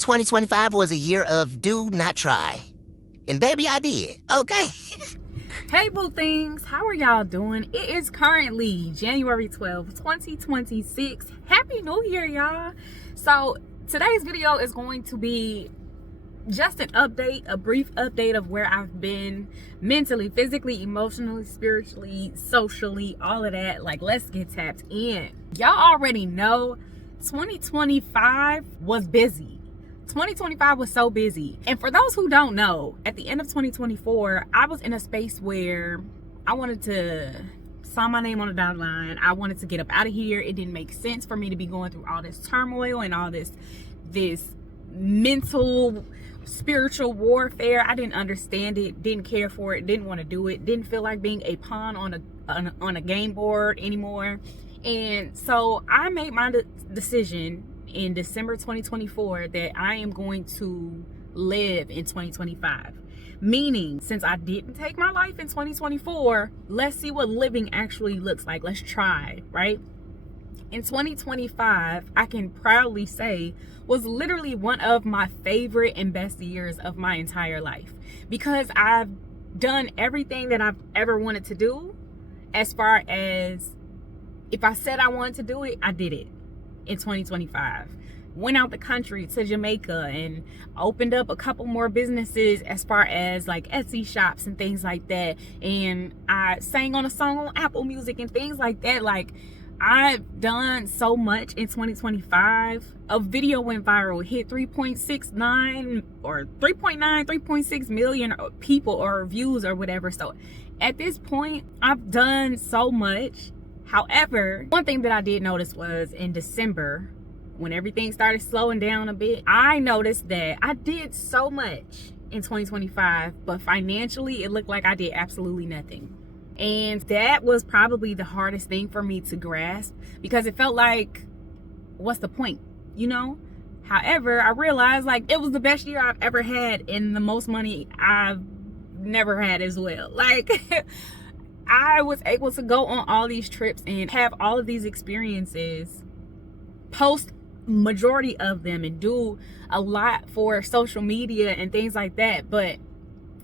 2025 was a year of do not try. And baby, I did. Okay. Hey boo things, how are y'all doing? It is currently January 12th, 2026. Happy New Year, y'all. So today's video is going to be just an update, a brief update of where I've been mentally, physically, emotionally, spiritually, socially, all of that. Like, let's get tapped in. Y'all already know 2025 was busy. 2025 was so busy. And for those who don't know, at the end of 2024, I was in a space where I wanted to sign my name on the dotted line. I wanted to get up out of here. It didn't make sense for me to be going through all this turmoil and all this mental, spiritual warfare. I didn't understand it, didn't care for it, didn't want to do it, didn't feel like being a pawn on a game board anymore. And so I made my decision in December 2024 that I am going to live in 2025. Meaning, since I didn't take my life in 2024, let's see what living actually looks like. Let's try, right? In 2025, I can proudly say was literally one of my favorite and best years of my entire life, because I've done everything that I've ever wanted to do. As far as if I said I wanted to do it, I did it. In 2025, went out the country to Jamaica and opened up a couple more businesses as far as like Etsy shops and things like that, and I sang on a song on Apple Music and things like that. Like, I've done so much in 2025. A video went viral, hit 3.69 or 3.6 million people or views or whatever. So at this point, I've done so much. However, one thing that I did notice was in December, when everything started slowing down a bit, I noticed that I did so much in 2025, but financially, it looked like I did absolutely nothing. And that was probably the hardest thing for me to grasp, because it felt like, what's the point, you know? However, I realized like it was the best year I've ever had and the most money I've never had as well. Like, I was able to go on all these trips and have all of these experiences, post majority of them, and do a lot for social media and things like that. But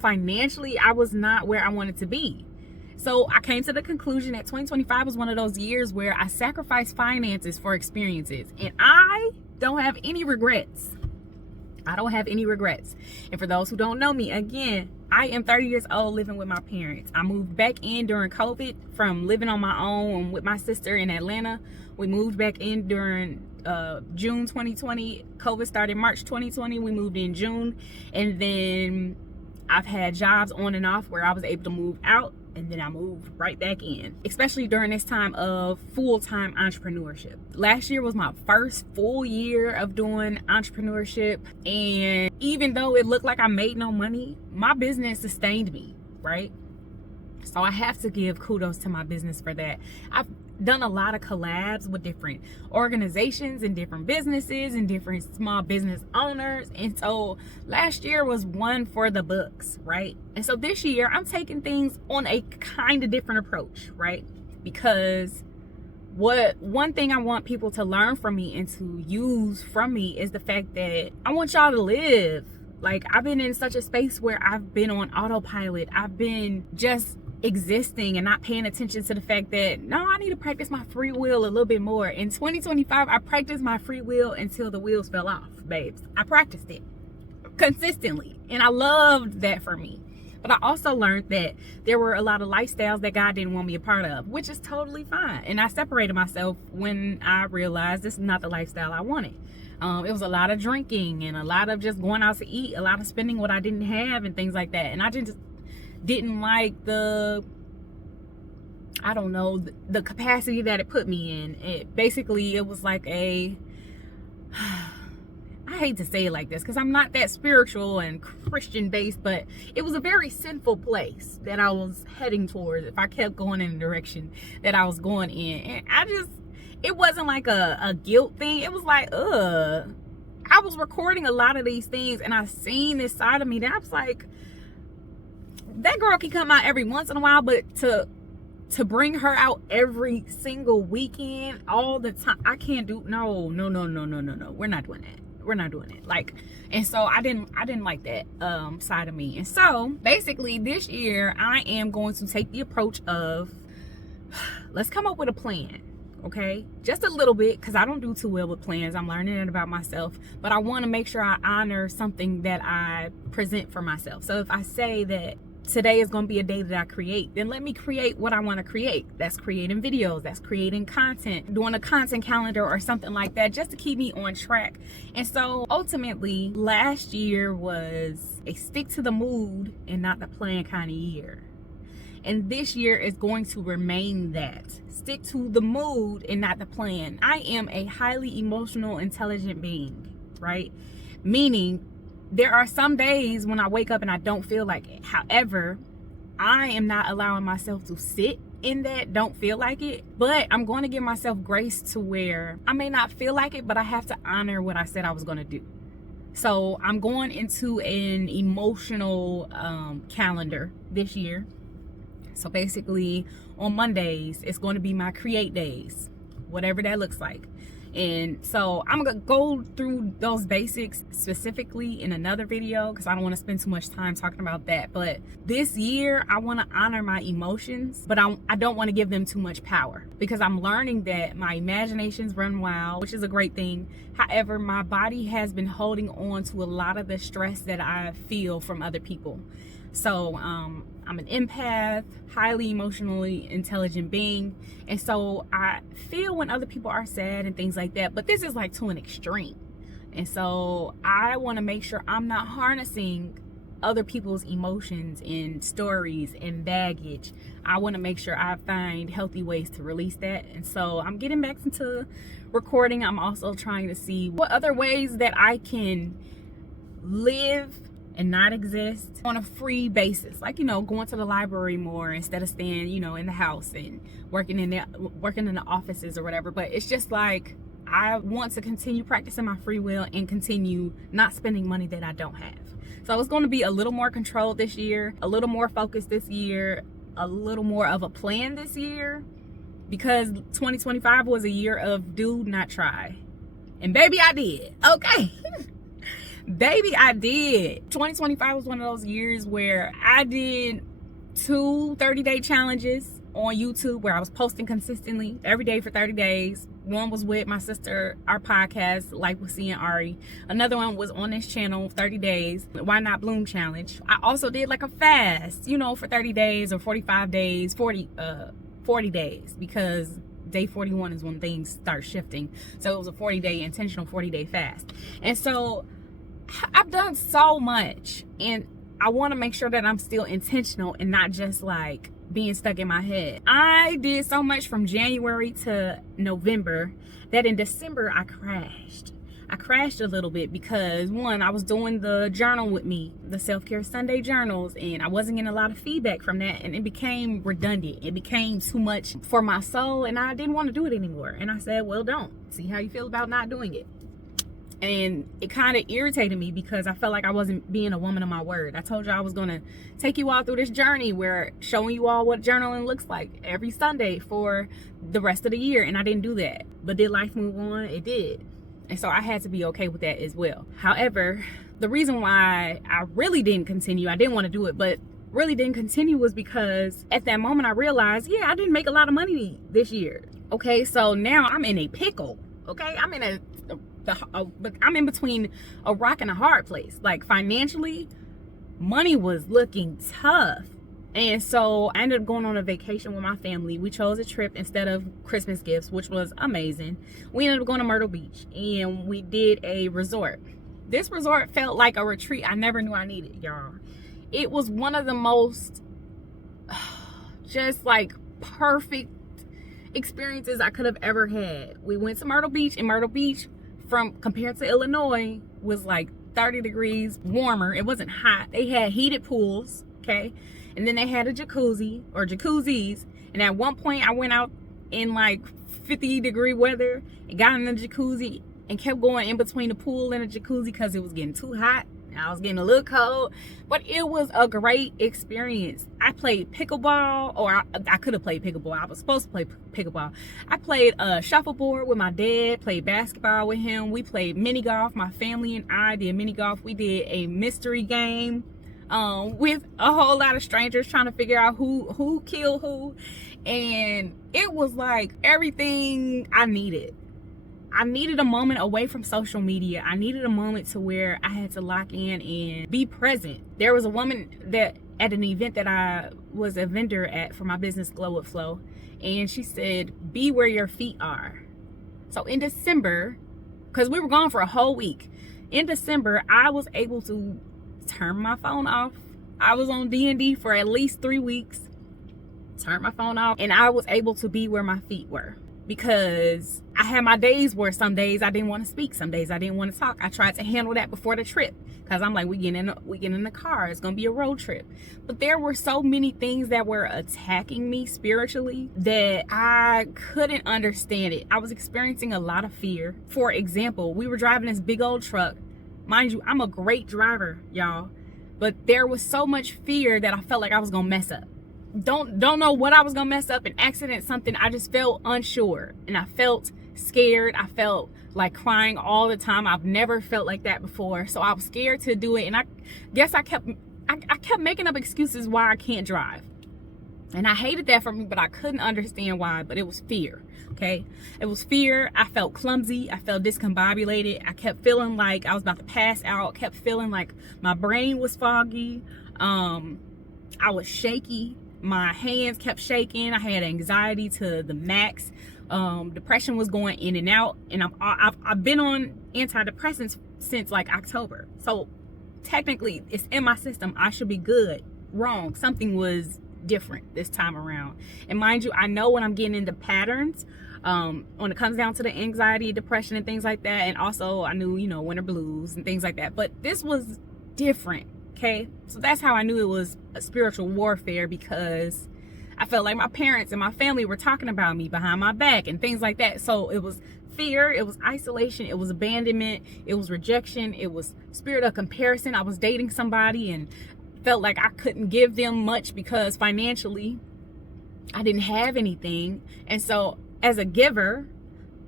financially, I was not where I wanted to be. So I came to the conclusion that 2025 was one of those years where I sacrificed finances for experiences. And I don't have any regrets. I don't have any regrets. And for those who don't know me, again, I am 30 years old living with my parents. I moved back in during COVID from living on my own with my sister in Atlanta. We moved back in during June 2020. COVID started March 2020. We moved in June. And then I've had jobs on and off where I was able to move out, and then I moved right back in, especially during this time of full-time entrepreneurship. Last year was my first full year of doing entrepreneurship, and even though it looked like I made no money, my business sustained me, right? So I have to give kudos to my business for that. I've done a lot of collabs with different organizations and different businesses and different small business owners. And so last year was one for the books, right? And so this year I'm taking things on a kind of different approach, right? Because one thing I want people to learn from me and to use from me is the fact that I want y'all to live. Like, I've been in such a space where I've been on autopilot. I've been just existing and not paying attention to the fact that, no, I need to practice my free will a little bit more. In 2025, I practiced my free will until the wheels fell off, babes. I practiced it consistently, and I loved that for me. But I also learned that there were a lot of lifestyles that God didn't want me a part of, which is totally fine. And I separated myself when I realized this is not the lifestyle I wanted. It was a lot of drinking and a lot of just going out to eat, a lot of spending what I didn't have and things like that. And I just didn't like the capacity that it put me in. It was like I hate to say it like this because I'm not that spiritual and Christian based, but it was a very sinful place that I was heading towards if I kept going in the direction that I was going in. And it wasn't like a guilt thing. It was like, I was recording a lot of these things and I seen this side of me that I was like, that girl can come out every once in a while, but to bring her out every single weekend all the time, I can't do. No, we're not doing that. we're not doing it. Like, and so I didn't like that side of me. And so basically this year I am going to take the approach of, let's come up with a plan. Okay, just a little bit, because I don't do too well with plans. I'm learning it about myself, but I want to make sure I honor something that I present for myself. So if I say that today is going to be a day that I create, then let me create what I want to create. That's creating videos, that's creating content, doing a content calendar or something like that, just to keep me on track. And so ultimately last year was a stick to the mood and not the plan kind of year. And this year is going to remain that. Stick to the mood and not the plan. I am a highly emotional, intelligent being, right? Meaning there are some days when I wake up and I don't feel like it. However, I am not allowing myself to sit in that don't feel like it. But I'm going to give myself grace to where I may not feel like it, but I have to honor what I said I was going to do. So I'm going into an emotional calendar this year. So basically on Mondays, it's going to be my create days, whatever that looks like. And so I'm going to go through those basics specifically in another video, because I don't want to spend too much time talking about that. But this year, I want to honor my emotions, but I don't want to give them too much power, because I'm learning that my imaginations run wild, which is a great thing. However, my body has been holding on to a lot of the stress that I feel from other people. So I'm an empath, highly emotionally intelligent being. And so I feel when other people are sad and things like that, but this is like to an extreme. And so I want to make sure I'm not harnessing other people's emotions and stories and baggage. I want to make sure I find healthy ways to release that. And so I'm getting back into recording. I'm also trying to see what other ways that I can live and not exist on a free basis, like, you know, going to the library more instead of staying, you know, in the house and working in the offices or whatever. But it's just like, I want to continue practicing my free will and continue not spending money that I don't have. So it's going to be a little more controlled this year, a little more focused this year, a little more of a plan this year, because 2025 was a year of do not try. And baby, I did. Okay. Baby, I did. 2025 was one of those years where I did 2 30-day challenges on YouTube where I was posting consistently every day for 30 days. One was with my sister, our podcast, Life with C and Ari. Another one was on this channel, 30 days, Why Not Bloom Challenge. I also did like a fast, you know, for 30 days or 45 days, 40 days, because day 41 is when things start shifting. So it was a 40-day, intentional 40-day fast. And so I've done so much, and I want to make sure that I'm still intentional and not just like being stuck in my head. I did so much from January to November that in December I crashed a little bit, because one, I was doing the journal with me, the self-care Sunday journals, and I wasn't getting a lot of feedback from that, and it became redundant. It became too much for my soul, and I didn't want to do it anymore. And I said, well, don't. See how you feel about not doing it. And it kind of irritated me, because I felt like I wasn't being a woman of my word. I told you I was going to take you all through this journey where showing you all what journaling looks like every Sunday for the rest of the year. And I didn't do that. But did life move on? It did. And so I had to be okay with that as well. However, the reason why I really didn't continue, I didn't want to do it, but really didn't continue, was because at that moment I realized, yeah, I didn't make a lot of money this year. Okay, so now I'm in a pickle. Okay, I'm in between a rock and a hard place. Like, financially, money was looking tough. And so I ended up going on a vacation with my family. We chose a trip instead of Christmas gifts, which was amazing. We ended up going to Myrtle Beach, and we did a resort. This resort felt like a retreat I never knew I needed, y'all. It was one of the most just like perfect experiences I could have ever had. We went to Myrtle Beach, and Myrtle Beach, compared to Illinois, was like 30 degrees warmer. It wasn't hot. They had heated pools, okay? And then they had a jacuzzi or jacuzzis. And at one point I went out in like 50-degree weather and got in the jacuzzi and kept going in between the pool and the jacuzzi because it was getting too hot. I was getting a little cold, but it was a great experience. I played pickleball, or I could have played pickleball. I was supposed to play pickleball. I played shuffleboard with my dad, played basketball with him. We played mini golf. My family and I did mini golf. We did a mystery game with a whole lot of strangers trying to figure out who killed who. And it was like everything I needed. I needed a moment away from social media. I needed a moment to where I had to lock in and be present. There was a woman that at an event that I was a vendor at for my business, Glow with Flow, and she said, be where your feet are. So in December, because we were gone for a whole week, in December, I was able to turn my phone off. I was on D&D for at least 3 weeks, turned my phone off, and I was able to be where my feet were. Because I had my days where some days I didn't want to speak, some days I didn't want to talk. I tried to handle that before the trip, because I'm like, we get in the car, it's gonna be a road trip. But there were so many things that were attacking me spiritually that I couldn't understand it. I was experiencing a lot of fear. For example, we were driving this big old truck. Mind you, I'm a great driver, y'all, but there was so much fear that I felt like I was gonna mess up. Don't know what I was gonna mess up, an accident, something. I just felt unsure, and I felt scared. I felt like crying all the time. I've never felt like that before, so I was scared to do it. And I guess I kept making up excuses why I can't drive, and I hated that for me, but I couldn't understand why. But it was fear. Okay, it was fear. I felt clumsy. I felt discombobulated. I kept feeling like I was about to pass out. Kept feeling like my brain was foggy. I was shaky. My hands kept shaking. I had anxiety to the max. Depression was going in and out, and I've been on antidepressants since like October. So technically, it's in my system. I should be good. Wrong. Something was different this time around. And mind you, I know when I'm getting into patterns when it comes down to the anxiety, depression, and things like that. And also, I knew, winter blues and things like that. But this was different. Okay, so that's how I knew it was a spiritual warfare, because I felt like my parents and my family were talking about me behind my back and things like that. So it was fear, it was isolation, it was abandonment, it was rejection, it was spirit of comparison. I was dating somebody and felt like I couldn't give them much because financially I didn't have anything. And so as a giver,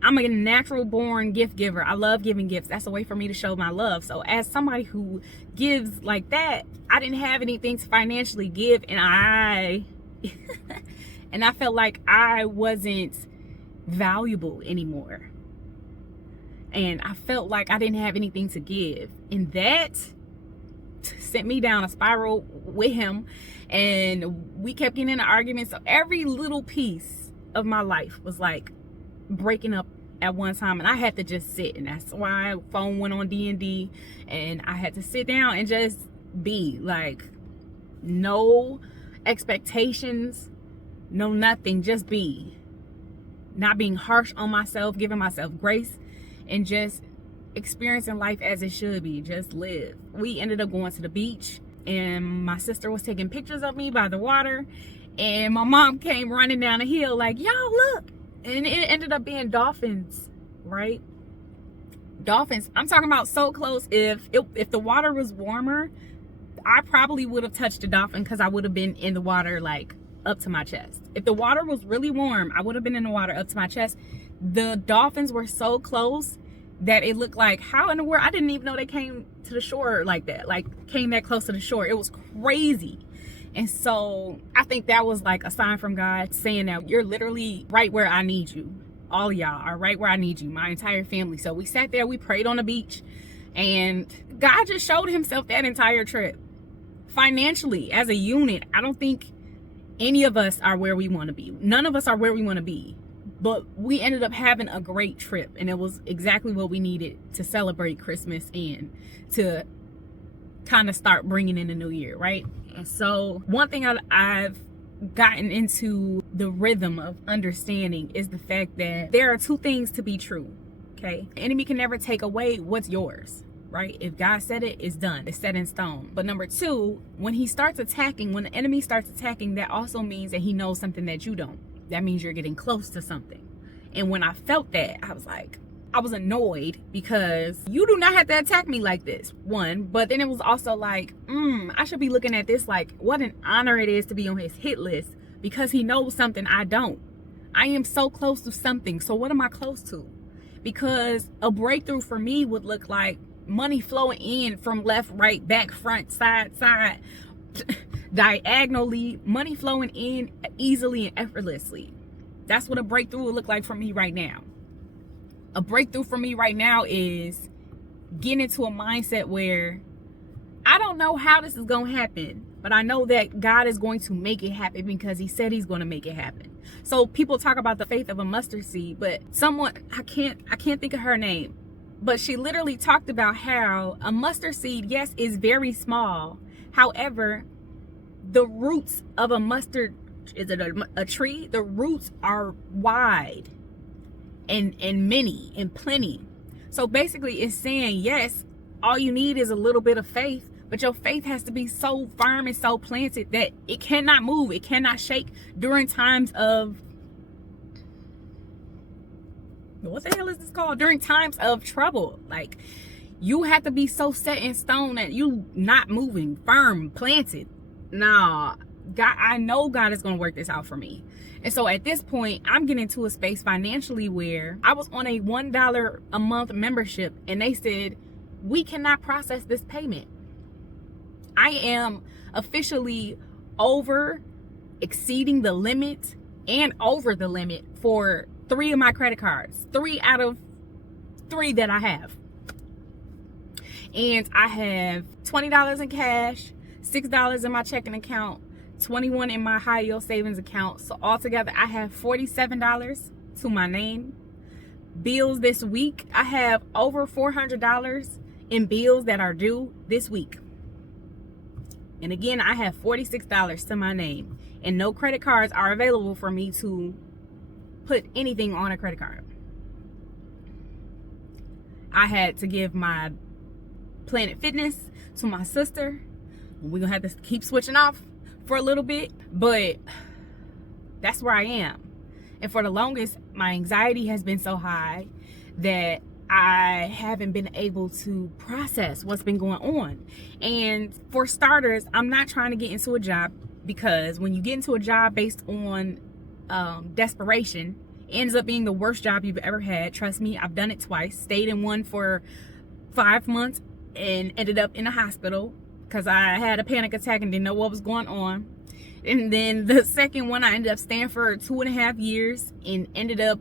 I'm a natural born gift giver. I love giving gifts. That's a way for me to show my love. So as somebody who gives like that, I didn't have anything to financially give, and I felt like I wasn't valuable anymore. And I felt like I didn't have anything to give. And that sent me down a spiral with him, and we kept getting into arguments. So every little piece of my life was like breaking up at one time, and I had to just sit. And that's why phone went on D&D, and I had to sit down and just be like, no expectations, no nothing, just be. Not being harsh on myself, giving myself grace, and just experiencing life as it should be. Just live. We ended up going to the beach, and my sister was taking pictures of me by the water, and my mom came running down the hill like, yo, look. And it ended up being dolphins, right? Dolphins. I'm talking about so close. If the water was warmer, I probably would have touched a dolphin, because I would have been in the water like up to my chest. If the water was really warm, I would have been in the water up to my chest. The dolphins were so close that it looked like, how in the world? I didn't even know they came to the shore like that, like came that close to the shore. It was crazy. And so I think that was like a sign from God saying that you're literally right where I need you. All y'all are right where I need you, my entire family. So we sat there, we prayed on the beach, and God just showed himself that entire trip. Financially, as a unit, I don't think any of us are where we want to be. None of us are where we want to be. But we ended up having a great trip, and it was exactly what we needed to celebrate Christmas and to kind of start bringing in the new year, right? And so one thing I've gotten into the rhythm of understanding is the fact that there are two things to be true, okay? The enemy can never take away what's yours, right? If God said it, it's done. It's set in stone. But number two, when he starts attacking, when the enemy starts attacking, that also means that he knows something that you don't. That means you're getting close to something. And when I felt that, I I was annoyed because you do not have to attack me like this, one. But then it was also like, I should be looking at this like what an honor it is to be on his hit list, because he knows something I don't. I am so close to something. So what am I close to? Because a breakthrough for me would look like money flowing in from left, right, back, front, side, diagonally, money flowing in easily and effortlessly. That's what a breakthrough would look like for me right now. A breakthrough for me right now is getting into a mindset where I don't know how this is going to happen, but I know that God is going to make it happen because he said he's going to make it happen. So people talk about the faith of a mustard seed, but someone, I can't think of her name, but she literally talked about how a mustard seed, yes, is very small. However, the roots of a mustard, is it a tree? The roots are wide and many and plenty. So basically it's saying, yes, all you need is a little bit of faith, but your faith has to be so firm and so planted that it cannot move, it cannot shake during times of, what the hell is this called? During times of trouble. Like, you have to be so set in stone that you not moving, firm, planted. Nah, God, I know God is going to work this out for me. And so at this point, I'm getting to a space financially where I was on a $1 a month membership and they said, we cannot process this payment. I am officially exceeding the limit and over the limit for 3 of my credit cards. 3 out of 3 that I have. And I have $20 in cash, $6 in my checking account, $21 in my high yield savings account. So altogether I have $47 to my name. Bills this week, I have over $400 in bills that are due this week. And again, I have $46 to my name, and no credit cards are available for me to put anything on a credit card. I had to give my Planet Fitness to my sister. We're gonna have to keep switching off for a little bit, but that's where I am. And for the longest, my anxiety has been so high that I haven't been able to process what's been going on. And for starters, I'm not trying to get into a job, because when you get into a job based on desperation, it ends up being the worst job you've ever had. Trust me, I've done it twice. Stayed in one for 5 months and ended up in a hospital because I had a panic attack and didn't know what was going on. And then the second one, I ended up staying for 2.5 years and ended up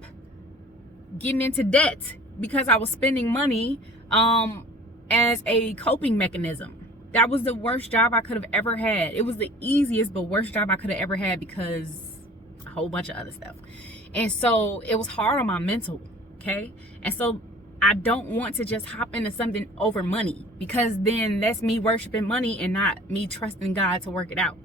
getting into debt because I was spending money as a coping mechanism. That was the worst job I could have ever had. It was the easiest but worst job I could have ever had because a whole bunch of other stuff. And so it was hard on my mental, okay? And so I don't want to just hop into something over money, because then that's me worshiping money and not me trusting God to work it out.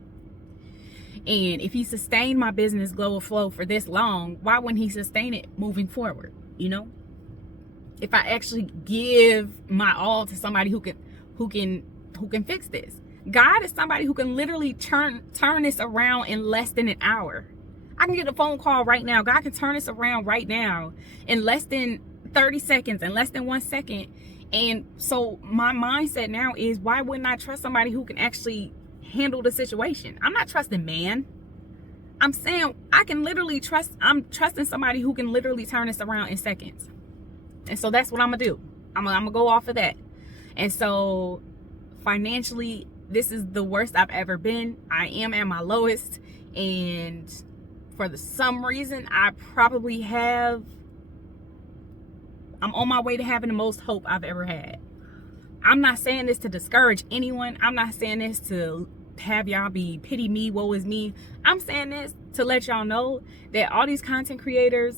And if he sustained my business Global Flow for this long, why wouldn't he sustain it moving forward? You know, if I actually give my all to somebody who can fix this. God is somebody who can literally turn this around in less than an hour. I can get a phone call right now. God can turn this around right now in less than 30 seconds, in less than 1 second. And so my mindset now is, why wouldn't I trust somebody who can actually handle the situation? I'm not trusting man. I'm saying I'm trusting somebody who can literally turn this around in seconds. And so that's what I'm gonna do. I'm gonna go off of that. And so financially, this is the worst I've ever been. I am at my lowest, and for some reason I'm on my way to having the most hope I've ever had. I'm not saying this to discourage anyone. I'm not saying this to have y'all be pity me, woe is me. I'm saying this to let y'all know that all these content creators,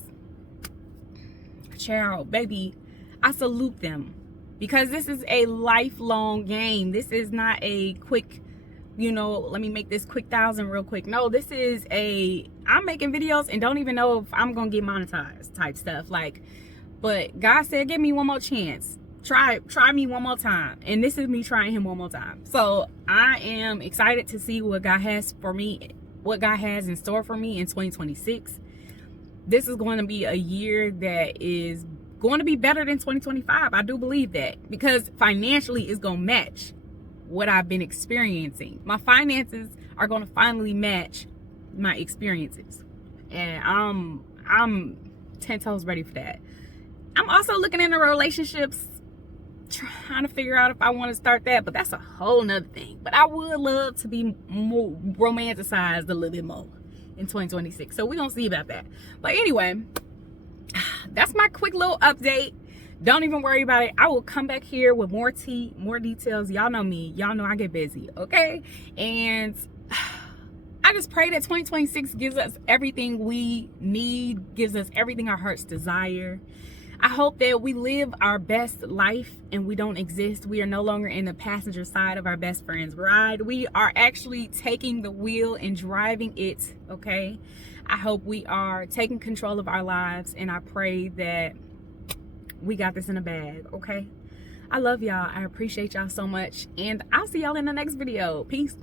child, baby, I salute them, because this is a lifelong game. This is not a quick, let me make this quick 1,000 real quick. No, this is I'm making videos and don't even know if I'm gonna get monetized type stuff. But God said, give me one more chance. Try me one more time. And this is me trying him one more time. So I am excited to see what God has for me, what God has in store for me in 2026. This is going to be a year that is going to be better than 2025. I do believe that, because financially it's going to match what I've been experiencing. My finances are going to finally match my experiences, and I'm 10 toes ready for that. I'm also looking into relationships, trying to figure out if I want to start that, but that's a whole nother thing. But I would love to be more romanticized a little bit more in 2026, so we're gonna see about that. But anyway, that's my quick little update. Don't even worry about it. I will come back here with more tea, more details. Y'all know me, y'all know I get busy, okay? And I just pray that 2026 gives us everything we need, gives us everything our hearts desire. I hope that we live our best life and we don't exist. We are no longer in the passenger side of our best friend's ride. We are actually taking the wheel and driving it, okay? I hope we are taking control of our lives, and I pray that we got this in a bag, okay? I love y'all. I appreciate y'all so much, and I'll see y'all in the next video. Peace.